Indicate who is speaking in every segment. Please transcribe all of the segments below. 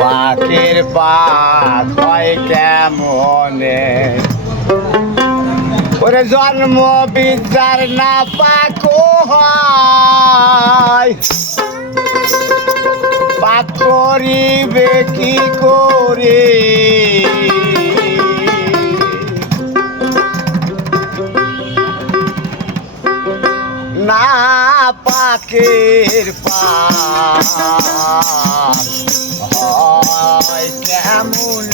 Speaker 1: পাখির পাত হয় কেমনে? ওরে জন্ম বিচার না পাকো হয়। পাক করিবে কি করে? না পাকের পার। কেমনে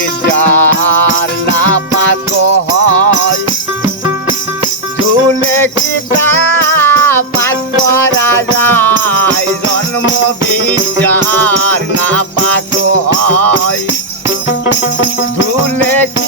Speaker 1: বিচার না পাক হয় ঝুলে কি পাক করা যায়? জন্ম বিচার না পাক হয় ঝুলে কি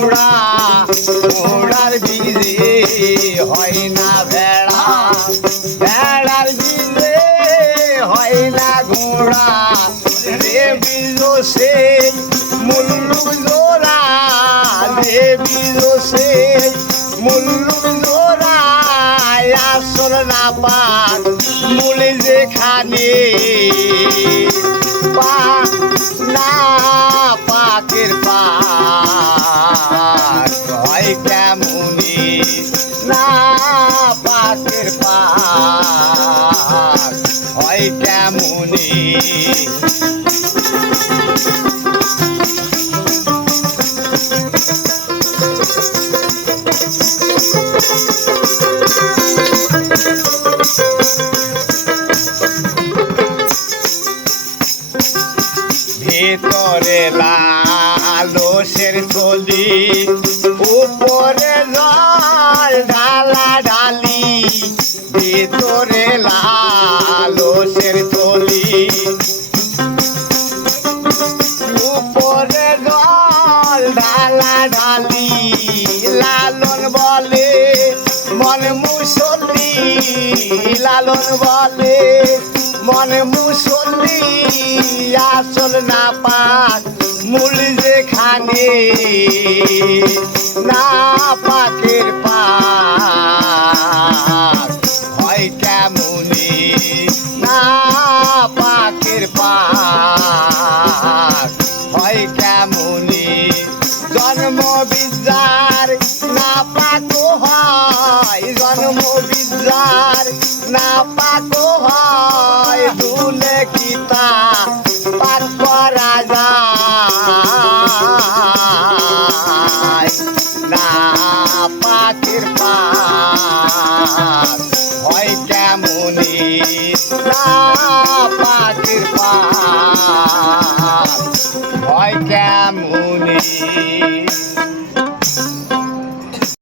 Speaker 1: ঘোড়া, ঘোড়ার বীজে হয় না ভেড়া। ভেড়ার বীজে হয় না ঘোড়া। রে বীজ সে মুল্লুক জোড়া। রে বীজ সে মুল্লুক জোড়া। আসল না পাক মূলে যেখানে পা কেমনি না পাকের পাক হয় কেমনি ভিতরে লালসের থলি উপরে জল লালন বলে, মন মুসল্লি, আসল না পাক মূল যেখানে না পাকের পাক হয় কেমনি? না পাকের পাক হয় কেমনি? জন্ম বিদ্যার না পাকো বিদ্যার না পাকো হয়, দুলে কিতা পাক করা না হয় কেমনি না পাকের পাক হয় কেমনি